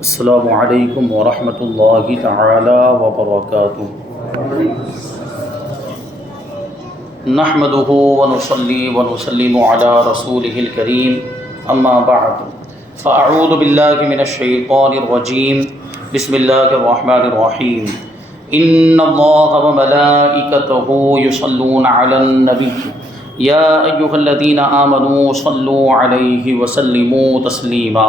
السلام علیکم ورحمۃ اللہ تعالی وبرکاتہ۔ نحمده ونصلي ونسلم على رسوله الكريم اما بعد فاعوذ باللہ من الشیطان الرجیم بسم اللہ الرحمن الرحیم ان اللہ وملائکته یصلون علی النبی یا ایہا الذین آمنوا صلوا علیہ وسلموا تسلیما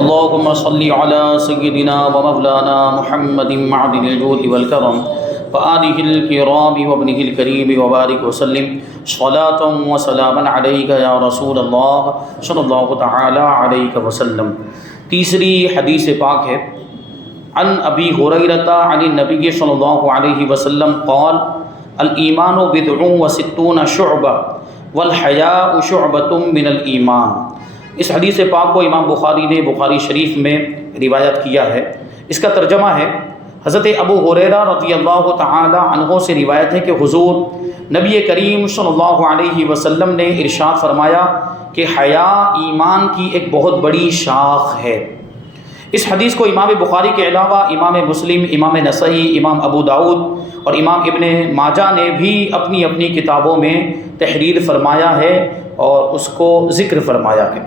اللہم صل علی سیدنا ومولانا محمد معدن الجود والکرم وآلہ الکرام وابنہ الکریم وبارک وسلم صلاۃ وسلاما علیک یا رسول اللہ صلی اللہ تعالی علیہ وسلم۔ تیسری حدیث پاک ہے عن ابی ہریرہ عن النبی صلی اللہ علیہ وسلم قال الایمان بضع وستون شعبہ والحیاء شعبۃ من الایمان۔ اس حدیث پاک کو امام بخاری نے بخاری شریف میں روایت کیا ہے۔ اس کا ترجمہ ہے، حضرت ابو ہریرہ رضی اللہ تعالی عنہ سے روایت ہے کہ حضور نبی کریم صلی اللہ علیہ وسلم نے ارشاد فرمایا کہ حیا ایمان کی ایک بہت بڑی شاخ ہے۔ اس حدیث کو امام بخاری کے علاوہ امام مسلم، امام نسائی، امام ابو داؤد اور امام ابن ماجہ نے بھی اپنی اپنی کتابوں میں تحریر فرمایا ہے اور اس کو ذکر فرمایا ہے۔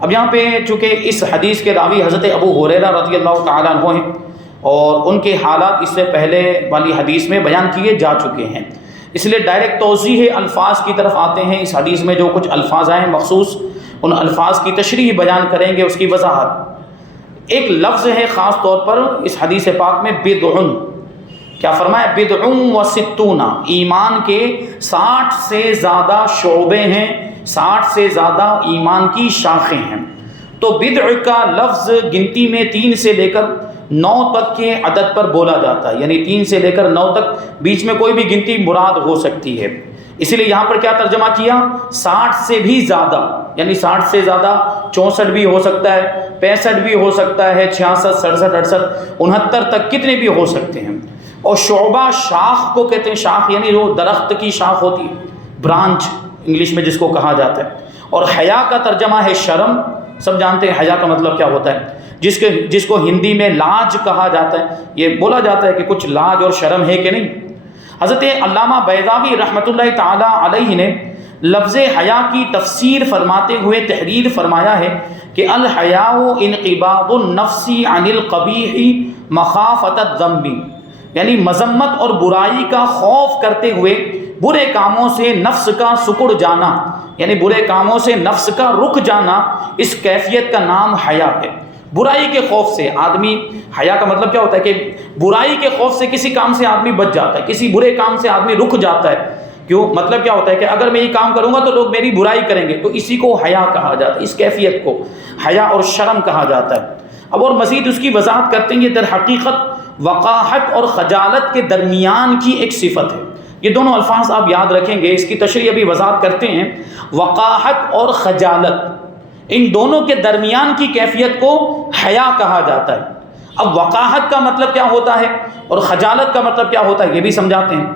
اب یہاں پہ چونکہ اس حدیث کے راوی حضرت ابو ہریرہ رضی اللہ تعالیٰ عنہ ہیں اور ان کے حالات اس سے پہلے والی حدیث میں بیان کیے جا چکے ہیں، اس لیے ڈائریکٹ توضیح الفاظ کی طرف آتے ہیں۔ اس حدیث میں جو کچھ الفاظ آئے ہیں مخصوص ان الفاظ کی تشریح بیان کریں گے، اس کی وضاحت۔ ایک لفظ ہے خاص طور پر اس حدیث پاک میں بدع، کیا فرمایا؟ بدع و ستون، ایمان کے 60 سے زیادہ شعبے ہیں، 60 سے زیادہ ایمان کی شاخیں ہیں۔ تو بدع کا لفظ گنتی میں 3 سے لے کر 9 تک کے عدد پر بولا جاتا ہے، یعنی 3 سے لے کر 9 تک بیچ میں کوئی بھی گنتی مراد ہو سکتی ہے۔ اسی لیے یہاں پر کیا ترجمہ کیا؟ 60 سے بھی زیادہ، یعنی 60 سے زیادہ 64 بھی ہو سکتا ہے، 65 بھی ہو سکتا ہے، 66، 67، 68، 69 تک کتنے بھی ہو سکتے ہیں۔ اور شعبہ شاخ کو کہتے ہیں، شاخ یعنی جو درخت کی شاخ ہوتی ہے، برانچ انگلش میں جس کو کہا جاتا ہے۔ اور حیا کا ترجمہ ہے شرم، سب جانتے ہیں حیا کا مطلب کیا ہوتا ہے، جس کو ہندی میں لاج کہا جاتا ہے۔ یہ بولا جاتا ہے کہ کچھ لاج اور شرم ہے کہ نہیں۔ حضرت علامہ بیضاوی رحمۃ اللہ تعالی علیہ نے لفظ حیا کی تفسیر فرماتے ہوئے تحریر فرمایا ہے کہ الحیاء انقباض النفس عن القبیح مخافۃ الذنب، یعنی مذمت اور برائی کا خوف کرتے ہوئے برے کاموں سے نفس کا سکڑ جانا، یعنی برے کاموں سے نفس کا رک جانا، اس کیفیت کا نام حیا ہے۔ برائی کے خوف سے آدمی، حیا کا مطلب کیا ہوتا ہے کہ برائی کے خوف سے کسی کام سے آدمی بچ جاتا ہے، کسی برے کام سے آدمی رک جاتا ہے۔ کیوں؟ مطلب کیا ہوتا ہے کہ اگر میں یہ کام کروں گا تو لوگ میری برائی کریں گے، تو اسی کو حیا کہا جاتا ہے، اس کیفیت کو حیا اور شرم کہا جاتا ہے۔ اب اور مزید اس کی وضاحت کرتے ہیں، یہ در حقیقت وقاحت اور خجالت کے درمیان کی ایک صفت ہے۔ یہ دونوں الفاظ آپ یاد رکھیں گے، اس کی تشریح ابھی وضاحت کرتے ہیں۔ وقاحت اور خجالت، ان دونوں کے درمیان کی کیفیت کو حیا کہا جاتا ہے۔ اب وقاحت کا مطلب کیا ہوتا ہے اور خجالت کا مطلب کیا ہوتا ہے، یہ بھی سمجھاتے ہیں۔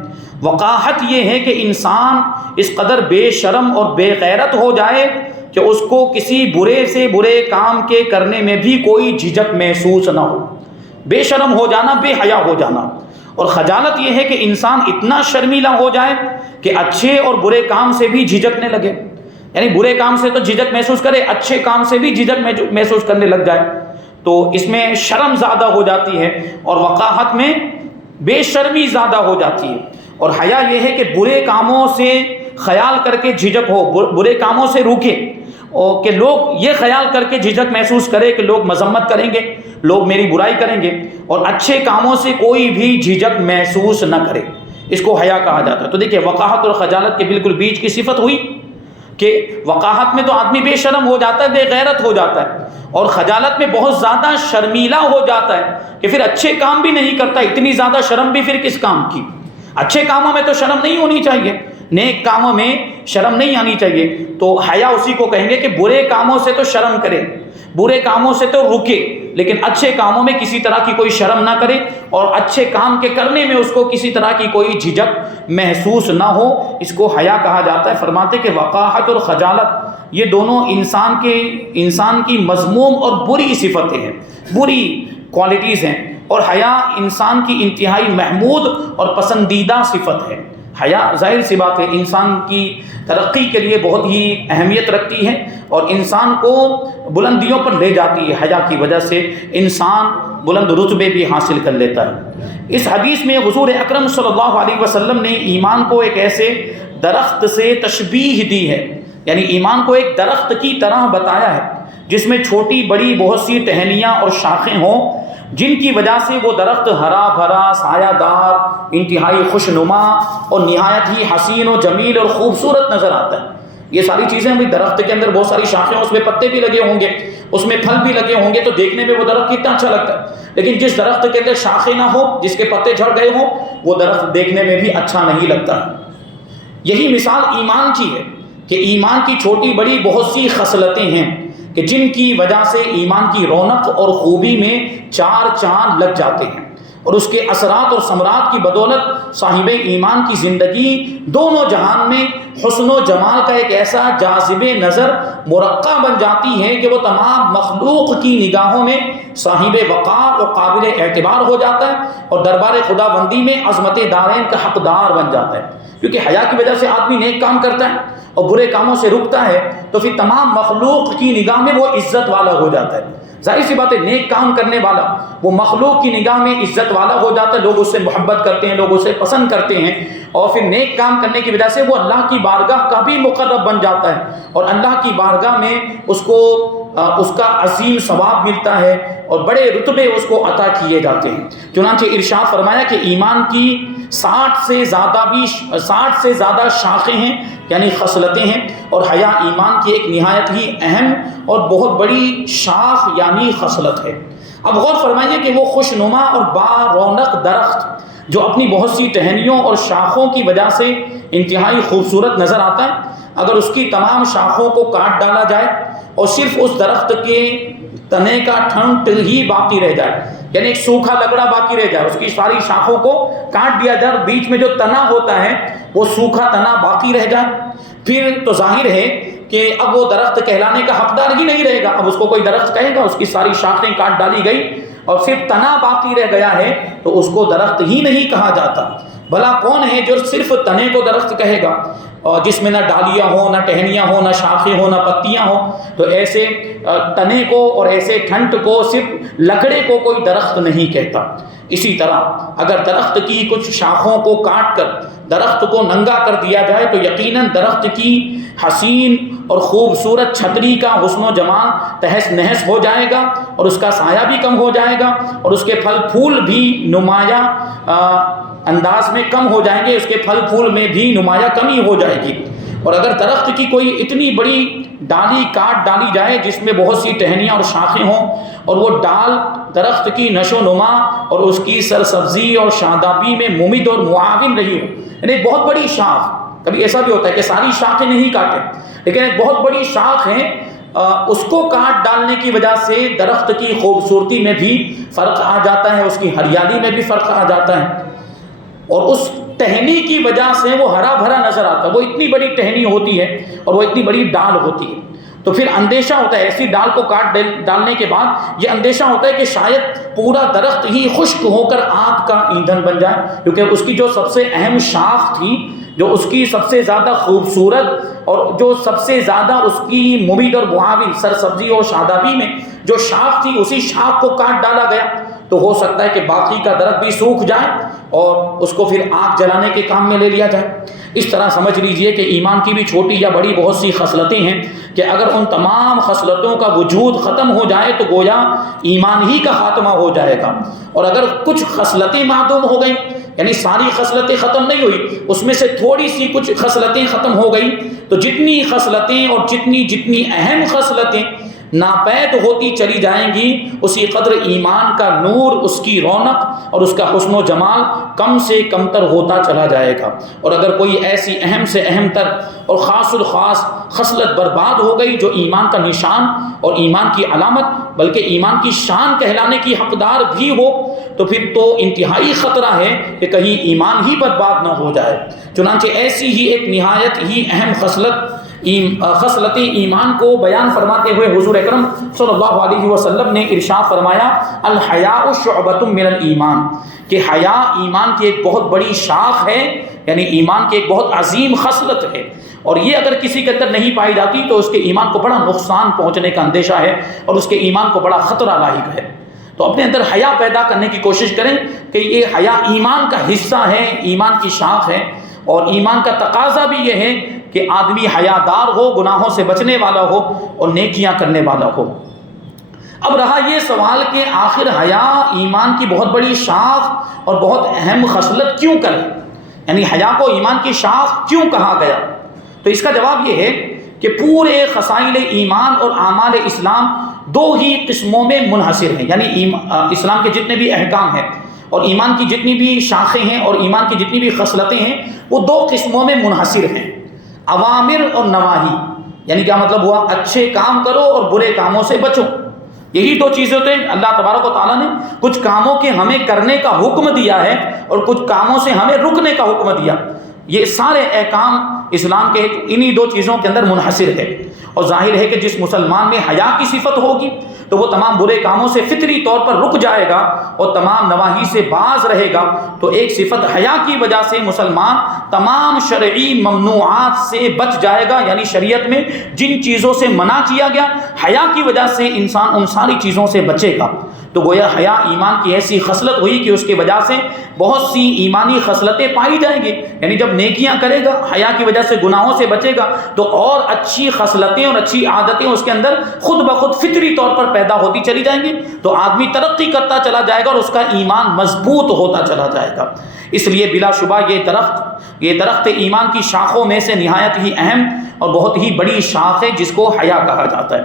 وقاحت یہ ہے کہ انسان اس قدر بے شرم اور بے غیرت ہو جائے کہ اس کو کسی برے سے برے کام کے کرنے میں بھی کوئی جھجک محسوس نہ ہو، بے شرم ہو جانا، بے حیا ہو جانا۔ اور خجالت یہ ہے کہ انسان اتنا شرمیلا ہو جائے کہ اچھے اور برے کام سے بھی جھجکنے لگے، یعنی برے کام سے تو جھجک محسوس کرے، اچھے کام سے بھی جھجک محسوس کرنے لگ جائے، تو اس میں شرم زیادہ ہو جاتی ہے اور وقاحت میں بے شرمی زیادہ ہو جاتی ہے۔ اور حیا یہ ہے کہ برے کاموں سے خیال کر کے جھجک ہو، برے کاموں سے روکے، اور کہ لوگ یہ خیال کر کے جھجک محسوس کرے کہ لوگ مذمت کریں گے، لوگ میری برائی کریں گے، اور اچھے کاموں سے کوئی بھی جھجک محسوس نہ کرے، اس کو حیا کہا جاتا ہے۔ تو دیکھیں وقاحت اور خجالت کے بالکل بیچ کی صفت ہوئی کہ وقاحت میں تو آدمی بے شرم ہو جاتا ہے، بے غیرت ہو جاتا ہے، اور خجالت میں بہت زیادہ شرمیلا ہو جاتا ہے کہ پھر اچھے کام بھی نہیں کرتا، اتنی زیادہ شرم بھی پھر کس کام کی۔ اچھے کاموں میں تو شرم نہیں ہونی چاہیے، نیک کاموں میں شرم نہیں آنی چاہیے۔ تو حیا اسی کو کہیں گے کہ برے کاموں سے تو شرم کرے، برے کاموں سے تو رکے، لیکن اچھے کاموں میں کسی طرح کی کوئی شرم نہ کرے، اور اچھے کام کے کرنے میں اس کو کسی طرح کی کوئی جھجک محسوس نہ ہو، اس کو حیا کہا جاتا ہے۔ فرماتے کہ وقاحت اور خجالت یہ دونوں انسان کی مذموم اور بری صفتیں ہیں، بری کوالٹیز ہیں، اور حیا انسان کی انتہائی محمود اور پسندیدہ صفت ہے۔ حیا ظاہر سی بات ہے انسان کی ترقی کے لیے بہت ہی اہمیت رکھتی ہے اور انسان کو بلندیوں پر لے جاتی ہے۔ حیا کی وجہ سے انسان بلند رتبے بھی حاصل کر لیتا ہے۔ اس حدیث میں حضور اکرم صلی اللہ علیہ وسلم نے ایمان کو ایک ایسے درخت سے تشبیہ دی ہے، یعنی ایمان کو ایک درخت کی طرح بتایا ہے جس میں چھوٹی بڑی بہت سی ٹہنیاں اور شاخیں ہوں، جن کی وجہ سے وہ درخت ہرا بھرا، سایہ دار، انتہائی خوشنما اور نہایت ہی حسین و جمیل اور خوبصورت نظر آتا ہے۔ یہ ساری چیزیں بھی درخت کے اندر بہت ساری شاخیں، اس میں پتے بھی لگے ہوں گے، اس میں پھل بھی لگے ہوں گے، تو دیکھنے میں وہ درخت کتنا اچھا لگتا ہے۔ لیکن جس درخت کے اندر شاخیں نہ ہو، جس کے پتے جھڑ گئے ہوں، وہ درخت دیکھنے میں بھی اچھا نہیں لگتا۔ یہی مثال ایمان کی ہے کہ ایمان کی چھوٹی بڑی بہت سی خصلتیں ہیں کہ جن کی وجہ سے ایمان کی رونق اور خوبی میں چار چاند لگ جاتے ہیں، اور اس کے اثرات اور ثمرات کی بدولت صاحب ایمان کی زندگی دونوں جہان میں حسن و جمال کا ایک ایسا جاذب نظر مرقع بن جاتی ہے کہ وہ تمام مخلوق کی نگاہوں میں صاحب وقار اور قابل اعتبار ہو جاتا ہے، اور دربار خدا بندی میں عظمت دارین کا حقدار بن جاتا ہے۔ کیونکہ حیا کی وجہ سے آدمی نیک کام کرتا ہے اور برے کاموں سے رکتا ہے، تو پھر تمام مخلوق کی نگاہ میں وہ عزت والا ہو جاتا ہے۔ ظاہر سی بات ہے نیک کام کرنے والا وہ مخلوق کی نگاہ میں عزت والا ہو جاتا ہے، لوگ اس سے محبت کرتے ہیں، لوگ اسے پسند کرتے ہیں، اور پھر نیک کام کرنے کی وجہ سے وہ اللہ کی بارگاہ کا بھی مقرب بن جاتا ہے، اور اللہ کی بارگاہ میں اس کا عظیم ثواب ملتا ہے اور بڑے رتبے اس کو عطا کیے جاتے ہیں۔ چنانچہ ارشاد فرمایا کہ ایمان کی 60 سے زیادہ شاخیں ہیں، یعنی خصلتیں ہیں، اور حیا ایمان کی ایک نہایت ہی اہم اور بہت بڑی شاخ یعنی خصلت ہے۔ اب غور فرمائیے کہ وہ خوش نما اور با رونق درخت جو اپنی بہت سی ٹہنیوں اور شاخوں کی وجہ سے انتہائی خوبصورت نظر آتا ہے، اگر اس کی تمام شاخوں کو کاٹ ڈالا جائے اور صرف اس درخت کے تنے کا ٹھنٹ ہی باقی رہ جائے، یعنی ایک سوکھا لکڑا باقی رہ جائے، اس کی ساری شاخوں کو کاٹ دیا جائے، بیچ میں جو تنا ہوتا ہے وہ سوکھا تنا باقی رہ جائے، پھر تو ظاہر ہے کہ اب وہ درخت کہلانے کا حقدار ہی نہیں رہے گا۔ اب اس کو کوئی درخت کہے گا؟ اس کی ساری شاخیں کاٹ ڈالی گئی اور صرف تنا باقی رہ گیا ہے تو اس کو درخت ہی نہیں کہا جاتا۔ بھلا کون ہے جو صرف تنے کو درخت کہے گا، اور جس میں نہ ڈالیاں ہوں، نہ ٹہنیاں ہوں، نہ شاخیں ہوں، نہ پتیاں ہوں؟ تو ایسے تنے کو اور ایسے ٹھنٹ کو، صرف لکڑے کو کوئی درخت نہیں کہتا۔ اسی طرح اگر درخت کی کچھ شاخوں کو کاٹ کر درخت کو ننگا کر دیا جائے تو یقیناً درخت کی حسین اور خوبصورت چھتری کا حسن و جمال تہس نہس ہو جائے گا، اور اس کا سایہ بھی کم ہو جائے گا، اور اس کے پھل پھول بھی نمایاں انداز میں کم ہو جائیں گے، اس کے پھل پھول میں بھی نمایاں کمی ہو جائے گی۔ اور اگر درخت کی کوئی اتنی بڑی ڈالی کاٹ ڈالی جائے جس میں بہت سی ٹہنیاں اور شاخیں ہوں، اور وہ ڈال درخت کی نشو و نما اور اس کی سرسبزی اور شادابی میں ممد اور معاون رہی ہو، یعنی ایک بہت بڑی شاخ، کبھی ایسا بھی ہوتا ہے کہ ساری شاخیں نہیں کاٹیں لیکن ایک بہت بڑی شاخ ہے، اس کو کاٹ ڈالنے کی وجہ سے درخت کی خوبصورتی میں بھی فرق آ جاتا ہے، اس کی ہریالی میں بھی فرق آ جاتا ہے، اور اس ٹہنی کی وجہ سے وہ ہرا بھرا نظر آتا ہے۔ وہ اتنی بڑی ٹہنی ہوتی ہے اور وہ اتنی بڑی ڈال ہوتی ہے، تو پھر اندیشہ ہوتا ہے ایسی ڈال کو کاٹ ڈالنے کے بعد، یہ اندیشہ ہوتا ہے کہ شاید پورا درخت ہی خشک ہو کر آگ کا ایندھن بن جائے، کیونکہ اس کی جو سب سے اہم شاخ تھی، جو اس کی سب سے زیادہ خوبصورت اور جو سب سے زیادہ اس کی ممید اور معاون سرسبزی اور شادابی میں جو شاخ تھی، اسی شاخ کو کاٹ ڈالا گیا، تو ہو سکتا ہے کہ باقی کا درخت بھی سوکھ جائے اور اس کو پھر آگ جلانے کے کام میں لے لیا جائے۔ اس طرح سمجھ لیجئے کہ ایمان کی بھی چھوٹی یا بڑی بہت سی خصلتیں ہیں کہ اگر ان تمام خصلتوں کا وجود ختم ہو جائے تو گویا ایمان ہی کا خاتمہ ہو جائے گا، اور اگر کچھ خصلتیں معدوم ہو گئیں، یعنی ساری خصلتیں ختم نہیں ہوئی، اس میں سے تھوڑی سی کچھ خصلتیں ختم ہو گئی، تو جتنی خصلتیں اور جتنی اہم خصلتیں ناپید ہوتی چلی جائیں گی، اسی قدر ایمان کا نور، اس کی رونق اور اس کا حسن و جمال کم سے کم تر ہوتا چلا جائے گا۔ اور اگر کوئی ایسی اہم سے اہم تر اور خاص الخاص خصلت برباد ہو گئی جو ایمان کا نشان اور ایمان کی علامت بلکہ ایمان کی شان کہلانے کی حقدار بھی ہو، تو پھر تو انتہائی خطرہ ہے کہ کہیں ایمان ہی برباد نہ ہو جائے۔ چنانچہ ایسی ہی ایک نہایت ہی اہم خصلت خصلت ایمان کو بیان فرماتے ہوئے حضور اکرم صلی اللہ علیہ وسلم نے ارشاد فرمایا الحیاء شعبۃ من الایمان، کہ حیا ایمان کی ایک بہت بڑی شاخ ہے، یعنی ایمان کی ایک بہت عظیم خصلت ہے، اور یہ اگر کسی کے اندر نہیں پائی جاتی تو اس کے ایمان کو بڑا نقصان پہنچنے کا اندیشہ ہے اور اس کے ایمان کو بڑا خطرہ لاحق ہے۔ تو اپنے اندر حیا پیدا کرنے کی کوشش کریں کہ یہ حیا ایمان کا حصہ ہے، ایمان کی شاخ ہے، اور ایمان کا تقاضا بھی یہ ہے کہ آدمی حیادار ہو، گناہوں سے بچنے والا ہو اور نیکیاں کرنے والا ہو۔ اب رہا یہ سوال کہ آخر حیا ایمان کی بہت بڑی شاخ اور بہت اہم خصلت کیوں کرے، یعنی حیا کو ایمان کی شاخ کیوں کہا گیا؟ تو اس کا جواب یہ ہے کہ پورے خصائل ایمان اور اعمال اسلام دو ہی قسموں میں منحصر ہیں، یعنی اسلام کے جتنے بھی احکام ہیں اور ایمان کی جتنی بھی شاخیں ہیں اور ایمان کی جتنی بھی خصلتیں ہیں وہ دو قسموں میں منحصر ہیں، اوامر اور نواہی۔ یعنی کیا مطلب ہوا؟ اچھے کام کرو اور برے کاموں سے بچو، یہی دو چیزیں ہوتے ہیں۔ اللہ تبارک و تعالیٰ نے کچھ کاموں کے ہمیں کرنے کا حکم دیا ہے اور کچھ کاموں سے ہمیں رکنے کا حکم دیا، یہ سارے احکام اسلام کے انہی دو چیزوں کے اندر منحصر ہے۔ اور ظاہر ہے کہ جس مسلمان میں حیا کی صفت ہوگی تو وہ تمام برے کاموں سے فطری طور پر رک جائے گا اور تمام نواہی سے باز رہے گا۔ تو ایک صفت حیا کی وجہ سے مسلمان تمام شرعی ممنوعات سے بچ جائے گا، یعنی شریعت میں جن چیزوں سے منع کیا گیا حیا کی وجہ سے انسان ان ساری چیزوں سے بچے گا۔ تو گویا حیا ایمان کی ایسی خصلت ہوئی کہ اس کی وجہ سے بہت سی ایمانی خصلتیں پائی جائیں گی، یعنی جب نیکیاں کرے گا، حیا کی وجہ سے گناہوں سے بچے گا، تو اور اچھی خصلتیں اور اچھی عادتیں اس کے اندر خود بخود فطری طور پر پیدا ہوتی چلی جائیں گی، تو آدمی ترقی کرتا چلا جائے گا اور اس کا ایمان مضبوط ہوتا چلا جائے گا۔ اس لیے بلا شبہ یہ درخت ایمان کی شاخوں میں سے نہایت ہی اہم اور بہت ہی بڑی شاخ ہے جس کو حیا کہا جاتا ہے۔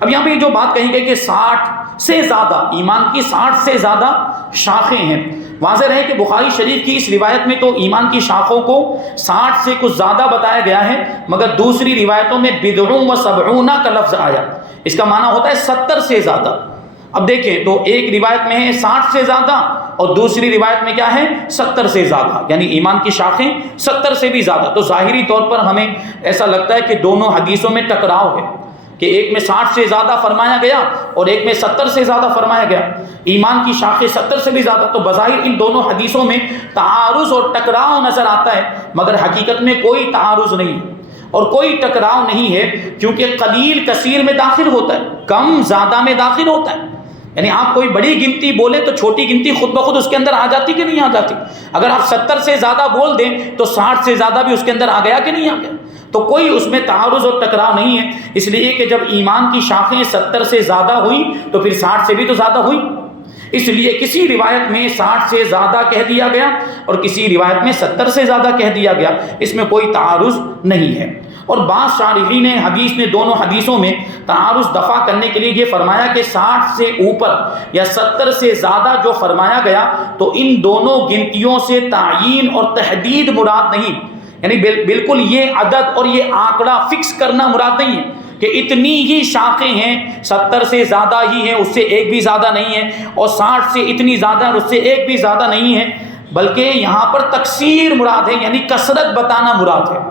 اب یہاں پہ جو بات کہیں گے کہ 60 سے زیادہ ایمان کی 60 سے زیادہ شاخیں ہیں، واضح رہے کہ بخاری شریف کی اس روایت میں تو ایمان کی شاخوں کو 60 سے کچھ زیادہ بتایا گیا ہے، مگر دوسری روایتوں میں بدع و سبعون کا لفظ آیا، اس کا معنی ہوتا ہے 70 سے زیادہ۔ اب دیکھیں تو ایک روایت میں ہے 60 سے زیادہ اور دوسری روایت میں کیا ہے 70 سے زیادہ، یعنی ایمان کی شاخیں 70 سے بھی زیادہ۔ تو ظاہری طور پر ہمیں ایسا لگتا ہے کہ دونوں حدیثوں میں ٹکراؤ ہے، کہ ایک میں 60 سے زیادہ فرمایا گیا اور ایک میں 70 سے زیادہ فرمایا گیا، ایمان کی شاخیں 70 سے بھی زیادہ۔ تو بظاہر ان دونوں حدیثوں میں تعارض اور ٹکراؤ نظر آتا ہے، مگر حقیقت میں کوئی تعارض نہیں اور کوئی ٹکراؤ نہیں ہے، کیونکہ قلیل کثیر میں داخل ہوتا ہے، کم زیادہ میں داخل ہوتا ہے۔ یعنی آپ کوئی بڑی گنتی بولیں تو چھوٹی گنتی خود بخود اس کے اندر آ جاتی کہ نہیں آ جاتی؟ اگر آپ 70 سے زیادہ بول دیں تو 60 سے زیادہ بھی اس کے اندر آ گیا کہ نہیں آ گیا؟ تو کوئی اس میں تعارض اور ٹکراؤ نہیں ہے، اس لیے کہ جب ایمان کی شاخیں 70 سے زیادہ ہوئی تو پھر 60 سے بھی تو زیادہ ہوئی، اس لیے کسی روایت میں 60 سے زیادہ کہہ دیا گیا اور کسی روایت میں 70 سے زیادہ کہہ دیا گیا، اس میں کوئی تعارض نہیں ہے۔ اور بعض شارحین حدیث نے دونوں حدیثوں میں تعارض دفع کرنے کے لیے یہ فرمایا کہ 60 سے اوپر یا 70 سے زیادہ جو فرمایا گیا تو ان دونوں گنتیوں سے تعیین اور تحدید مراد نہیں، یعنی بالکل یہ عدد اور یہ آنکڑا فکس کرنا مراد نہیں ہے کہ اتنی ہی شاخیں ہیں، 70 سے زیادہ ہی ہیں، اس سے ایک بھی زیادہ نہیں ہے، اور 60 سے اتنی زیادہ اور اس سے ایک بھی زیادہ نہیں ہے، بلکہ یہاں پر تکثیر مراد ہے، یعنی کثرت بتانا مراد ہے۔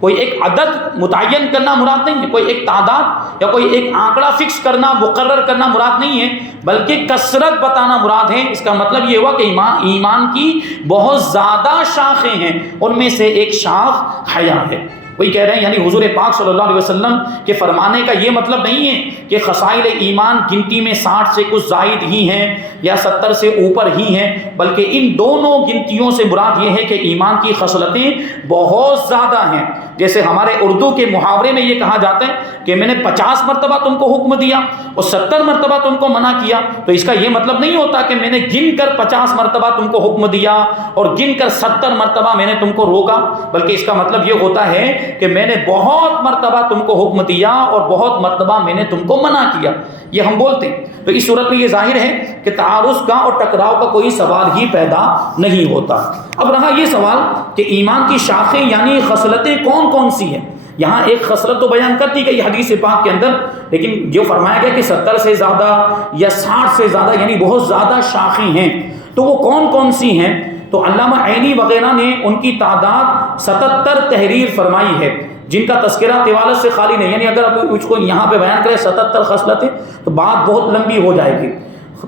کوئی ایک عدد متعین کرنا مراد نہیں ہے، کوئی ایک تعداد یا کوئی ایک آنکڑا فکس کرنا مقرر کرنا مراد نہیں ہے، بلکہ کثرت بتانا مراد ہے۔ اس کا مطلب یہ ہوا کہ ایمان کی بہت زیادہ شاخیں ہیں، ان میں سے ایک شاخ حیا ہے۔ وہی کہہ رہے ہیں، یعنی حضور پاک صلی اللہ علیہ وسلم کے فرمانے کا یہ مطلب نہیں ہے کہ خصائل ایمان گنتی میں 60 سے کچھ زائد ہی ہیں یا 70 سے اوپر ہی ہیں، بلکہ ان دونوں گنتیوں سے مراد یہ ہے کہ ایمان کی خصلتیں بہت زیادہ ہیں۔ جیسے ہمارے اردو کے محاورے میں یہ کہا جاتا ہے کہ میں نے 50 مرتبہ تم کو حکم دیا اور 70 مرتبہ تم کو منع کیا، تو اس کا یہ مطلب نہیں ہوتا کہ میں نے گن کر 50 مرتبہ تم کو حکم دیا اور گن کر 70 مرتبہ میں نے تم کو روکا، بلکہ اس کا مطلب یہ ہوتا ہے کہ میں نے بہت مرتبہ تم کو حکم دیا اور بہت مرتبہ میں نے تم کو منع کیا، یہ ہم بولتے ہیں۔ تو اس صورت میں یہ ظاہر ہے کہ تعارض کا اور ٹکراؤ کا کوئی سوال ہی پیدا نہیں ہوتا۔ اب رہا یہ سوال کہ ایمان کی شاخیں یعنی خصلتیں کون کون سی ہیں۔ یہاں ایک خصلت تو بیان کر دی گئی حدیث پاک کے اندر، لیکن جو فرمایا گیا کہ 70 سے زیادہ یا 60 سے زیادہ یعنی بہت زیادہ شاخیں ہیں، تو وہ کون کون سی ہیں؟ تو علامہ عینی وغیرہ نے ان کی تعداد 77 تحریر فرمائی ہے، جن کا تذکرہ طوالت سے خالی نہیں، یعنی اگر آپ اس کو یہاں پہ بیان کریں 77 خصلتیں تو بات بہت لمبی ہو جائے گی،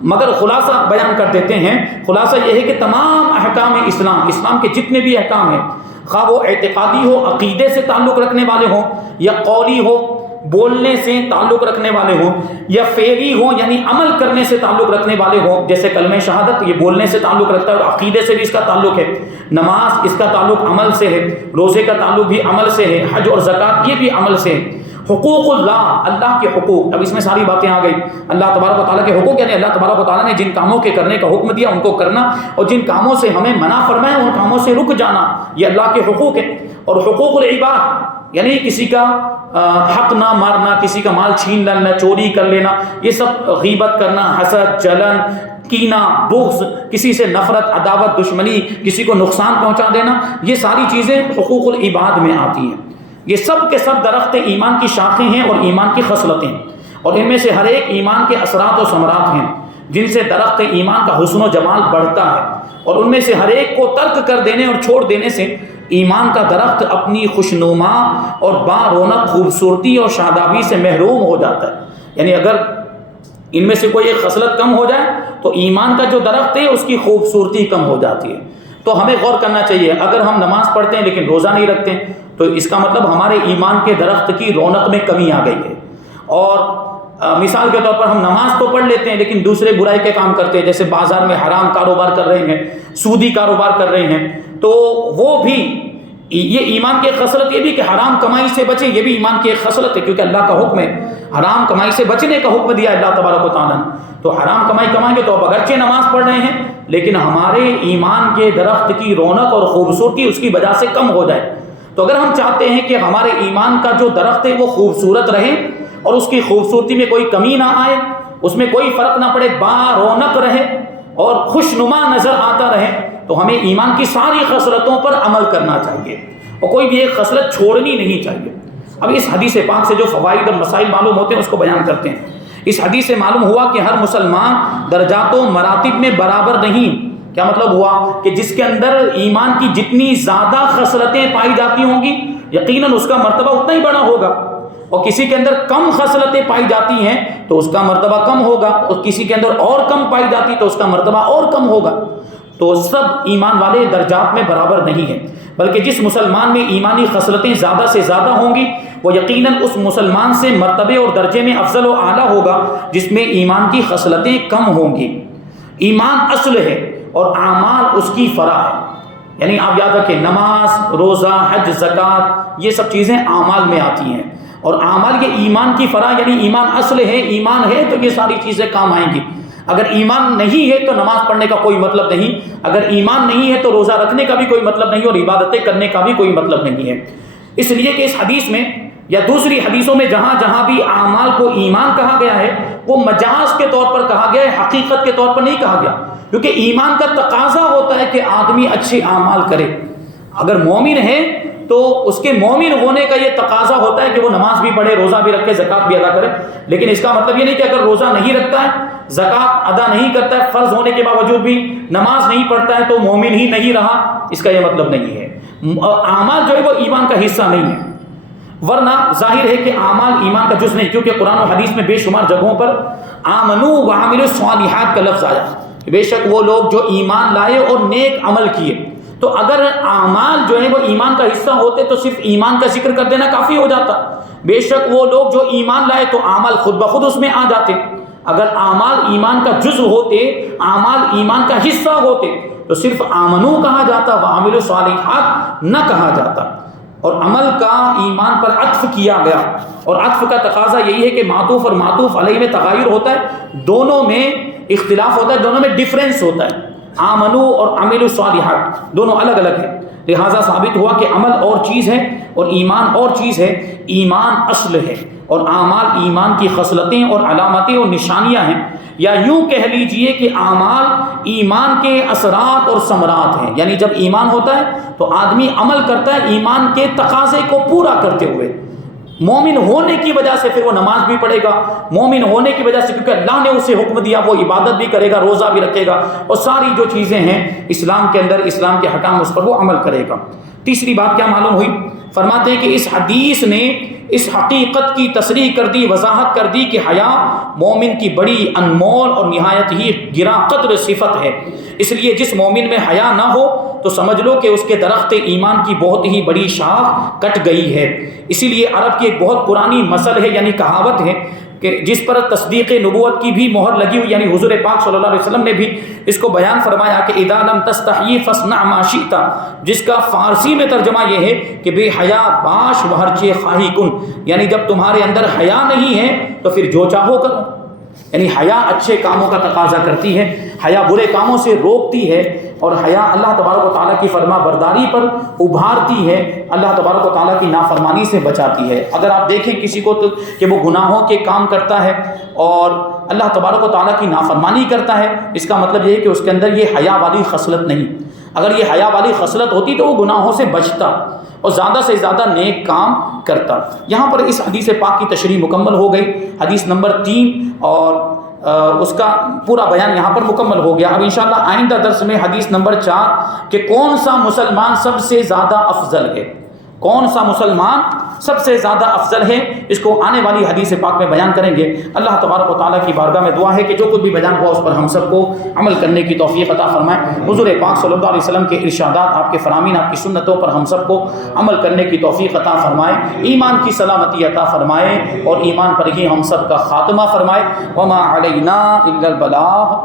مگر خلاصہ بیان کر دیتے ہیں۔ خلاصہ یہ ہے کہ تمام احکام اسلام کے جتنے بھی احکام ہیں، خواہ وہ اعتقادی ہو، عقیدے سے تعلق رکھنے والے ہوں، یا قولی ہو، بولنے سے تعلق رکھنے والے ہوں، یا فعلی ہوں یعنی عمل کرنے سے تعلق رکھنے والے ہوں، جیسے کلمہ شہادت یہ بولنے سے تعلق رکھتا ہے اور عقیدے سے بھی اس کا تعلق ہے، نماز اس کا تعلق عمل سے ہے، روزے کا تعلق بھی عمل سے ہے، حج اور زکوٰۃ یہ بھی عمل سے ہے، حقوق اللہ کے حقوق، اب اس میں ساری باتیں آ گئی، اللہ تبارک و تعالیٰ کے حقوق یعنی اللہ تبارک و تعالیٰ نے جن کاموں کے کرنے کا حکم دیا ان کو کرنا، اور جن کاموں سے ہمیں منع فرمایا ان کاموں سے رک جانا، یہ اللہ کے حقوق ہیں۔ اور حقوق العباد یعنی کسی کا حق نہ مارنا، کسی کا مال چھین لینا، چوری کر لینا، یہ سب غیبت کرنا، حسد، جلن، کینہ، بغض، کسی سے نفرت، عداوت، دشمنی، کسی کو نقصان پہنچا دینا، یہ ساری چیزیں حقوق العباد میں آتی ہیں۔ یہ سب کے سب درخت ایمان کی شاخیں ہیں اور ایمان کی خصلتیں، اور ان میں سے ہر ایک ایمان کے اثرات و ثمرات ہیں جن سے درخت ایمان کا حسن و جمال بڑھتا ہے، اور ان میں سے ہر ایک کو ترک کر دینے اور چھوڑ دینے سے ایمان کا درخت اپنی خوشنما اور با رونق خوبصورتی اور شادابی سے محروم ہو جاتا ہے۔ یعنی اگر ان میں سے کوئی ایک خصلت کم ہو جائے تو ایمان کا جو درخت ہے اس کی خوبصورتی کم ہو جاتی ہے۔ تو ہمیں غور کرنا چاہیے، اگر ہم نماز پڑھتے ہیں لیکن روزہ نہیں رکھتے ہیں تو اس کا مطلب ہمارے ایمان کے درخت کی رونق میں کمی آ گئی ہے۔ اور مثال کے طور پر ہم نماز تو پڑھ لیتے ہیں لیکن دوسرے برائی کے کام کرتے ہیں، جیسے بازار میں حرام کاروبار کر رہے ہیں، سودی کاروبار کر رہے ہیں، تو وہ بھی یہ ایمان کی ایک خصلت یہ بھی کہ حرام کمائی سے بچیں، یہ بھی ایمان کی ایک خصلت ہے، کیونکہ اللہ کا حکم ہے، حرام کمائی سے بچنے کا حکم دیا اللہ تبارک و تعالیٰ نے۔ تو حرام کمائی کمائیں گے تو اب اگرچہ نماز پڑھ رہے ہیں لیکن ہمارے ایمان کے درخت کی رونق اور خوبصورتی اس کی وجہ سے کم ہو جائے۔ تو اگر ہم چاہتے ہیں کہ ہمارے ایمان کا جو درخت ہے وہ خوبصورت رہے اور اس کی خوبصورتی میں کوئی کمی نہ آئے، اس میں کوئی فرق نہ پڑے، با رونق رہے اور خوشنما نظر آتا رہے، تو ہمیں ایمان کی ساری خصلتوں پر عمل کرنا چاہیے اور کوئی بھی ایک خصلت چھوڑنی نہیں چاہیے۔ اب اس حدیث پاک سے جو فوائد اور مسائل معلوم ہوتے ہیں اس کو بیان کرتے ہیں۔ اس حدیث سے معلوم ہوا کہ ہر مسلمان درجات و مراتب میں برابر نہیں۔ کیا مطلب ہوا؟ کہ جس کے اندر ایمان کی جتنی زیادہ خصلتیں پائی جاتی ہوں گی یقیناً اس کا مرتبہ اتنا ہی بڑا ہوگا، اور کسی کے اندر کم خصلتیں پائی جاتی ہیں تو اس کا مرتبہ کم ہوگا، اور کسی کے اندر اور کم پائی جاتی تو اس کا مرتبہ اور کم ہوگا۔ تو سب ایمان والے درجات میں برابر نہیں ہیں، بلکہ جس مسلمان میں ایمانی خصلتیں زیادہ سے زیادہ ہوں گی وہ یقیناً اس مسلمان سے مرتبے اور درجے میں افضل و اعلیٰ ہوگا جس میں ایمان کی خصلتیں کم ہوں گی۔ ایمان اصل ہے اور اعمال اس کی فرع ہے، یعنی آپ یاد رکھیں نماز، روزہ، حج، زکوٰۃ یہ سب چیزیں اعمال میں آتی ہیں، اور اعمال یہ ایمان کی فرع یعنی ایمان اصل ہے، ایمان ہے تو یہ ساری چیزیں کام آئیں گی۔ اگر ایمان نہیں ہے تو نماز پڑھنے کا کوئی مطلب نہیں، اگر ایمان نہیں ہے تو روزہ رکھنے کا بھی کوئی مطلب نہیں اور عبادتیں کرنے کا بھی کوئی مطلب نہیں ہے۔ اس لیے کہ اس حدیث میں یا دوسری حدیثوں میں جہاں جہاں بھی اعمال کو ایمان کہا گیا ہے وہ مجاز کے طور پر کہا گیا ہے، حقیقت کے طور پر نہیں کہا گیا، کیونکہ ایمان کا تقاضا ہوتا ہے کہ آدمی اچھے اعمال کرے۔ اگر مومن ہے تو اس کے مومن ہونے کا یہ تقاضا ہوتا ہے کہ وہ نماز بھی پڑھے، روزہ بھی رکھے، زکوٰۃ بھی ادا کرے، لیکن اس کا مطلب یہ نہیں کہ اگر روزہ نہیں رکھتا ہے، زکوٰۃ ادا نہیں کرتا ہے، فرض ہونے کے باوجود بھی نماز نہیں پڑھتا ہے تو مومن ہی نہیں رہا، اس کا یہ مطلب نہیں ہے۔ اعمال جو ہے وہ ایمان کا حصہ نہیں ہے، ورنہ ظاہر ہے کہ اعمال ایمان کا جز نہیں، کیونکہ قرآن و حدیث میں بے شمار جگہوں پر آمنوا وعملوا الصالحات کا لفظ آیا، بے شک وہ لوگ جو ایمان لائے اور نیک عمل کیے۔ تو اگر اعمال جو ہیں وہ ایمان کا حصہ ہوتے تو صرف ایمان کا ذکر کر دینا کافی ہو جاتا، بے شک وہ لوگ جو ایمان لائے تو اعمال خود بخود اس میں آ جاتے۔ اگر اعمال ایمان کا جز ہوتے، اعمال ایمان کا حصہ ہوتے تو صرف آمنو کہا جاتا، وعملوا الصالحات نہ کہا جاتا، اور عمل کا ایمان پر عطف کیا گیا، اور عطف کا تقاضا یہی ہے کہ معطوف اور معطوف علیہ میں تغیر ہوتا ہے، دونوں میں اختلاف ہوتا ہے، دونوں میں ڈفرینس ہوتا ہے، آمنو اور عملوا الصالحات دونوں الگ الگ ہیں، لہٰذا ثابت ہوا کہ عمل اور چیز ہے اور ایمان اور چیز ہے۔ ایمان اصل ہے اور اعمال ایمان کی خصلتیں اور علامتیں اور نشانیاں ہیں، یا یوں کہہ لیجئے کہ اعمال ایمان کے اثرات اور ثمرات ہیں، یعنی جب ایمان ہوتا ہے تو آدمی عمل کرتا ہے ایمان کے تقاضے کو پورا کرتے ہوئے، مومن ہونے کی وجہ سے پھر وہ نماز بھی پڑھے گا، مومن ہونے کی وجہ سے کیونکہ اللہ نے اسے حکم دیا وہ عبادت بھی کرے گا، روزہ بھی رکھے گا، اور ساری جو چیزیں ہیں اسلام کے اندر، اسلام کے حکام اس پر وہ عمل کرے گا۔ تیسری بات کیا معلوم ہوئی؟ فرماتے ہیں کہ اس حدیث نے اس حقیقت کی تصریح کر دی، وضاحت کر دی کہ حیا مومن کی بڑی انمول اور نہایت ہی گراں قدر صفت ہے۔ اس لیے جس مومن میں حیا نہ ہو تو سمجھ لو کہ اس کے درخت ایمان کی بہت ہی بڑی شاخ کٹ گئی ہے۔ اسی لیے عرب کی ایک بہت پرانی مثل ہے، یعنی کہاوت ہے، کہ جس پر تصدیق نبوت کی بھی مہر لگی ہوئی، یعنی حضور پاک صلی اللہ علیہ وسلم نے بھی اس کو بیان فرمایا کہ اذا لم تستحی فاصنع ما شئت، جس کا فارسی میں ترجمہ یہ ہے کہ بے حیا باش و ہر چے خواہی کن، یعنی جب تمہارے اندر حیا نہیں ہے تو پھر جو چاہو کرو۔ یعنی حیا اچھے کاموں کا تقاضا کرتی ہے، حیا برے کاموں سے روکتی ہے، اور حیا اللہ تبارک و تعالیٰ کی فرما برداری پر ابھارتی ہے، اللہ تبارک و تعالیٰ کی نافرمانی سے بچاتی ہے۔ اگر آپ دیکھیں کسی کو تو کہ وہ گناہوں کے کام کرتا ہے اور اللہ تبارک و تعالیٰ کی نافرمانی کرتا ہے، اس کا مطلب یہ ہے کہ اس کے اندر یہ حیا والی خصلت نہیں۔ اگر یہ حیا والی خصلت ہوتی تو وہ گناہوں سے بچتا اور زیادہ سے زیادہ نیک کام کرتا۔ یہاں پر اس حدیث پاک کی تشریح مکمل ہو گئی، حدیث نمبر 3 اور اس کا پورا بیان یہاں پر مکمل ہو گیا۔ اب انشاءاللہ آئندہ درس میں حدیث نمبر 4 کہ کون سا مسلمان سب سے زیادہ افضل ہے، کون سا مسلمان سب سے زیادہ افضل ہے، اس کو آنے والی حدیث پاک میں بیان کریں گے۔ اللہ تبارک و تعالیٰ کی بارگاہ میں دعا ہے کہ جو کچھ بھی بیان ہوا اس پر ہم سب کو عمل کرنے کی توفیق عطا فرمائے۔ حضور پاک صلی اللہ علیہ وسلم کے ارشادات، آپ کے فرامین، آپ کی سنتوں پر ہم سب کو عمل کرنے کی توفیق عطا فرمائے، ایمان کی سلامتی عطا فرمائے اور ایمان پر ہی ہم سب کا خاتمہ فرمائے۔ وما علینا الا البلاغ۔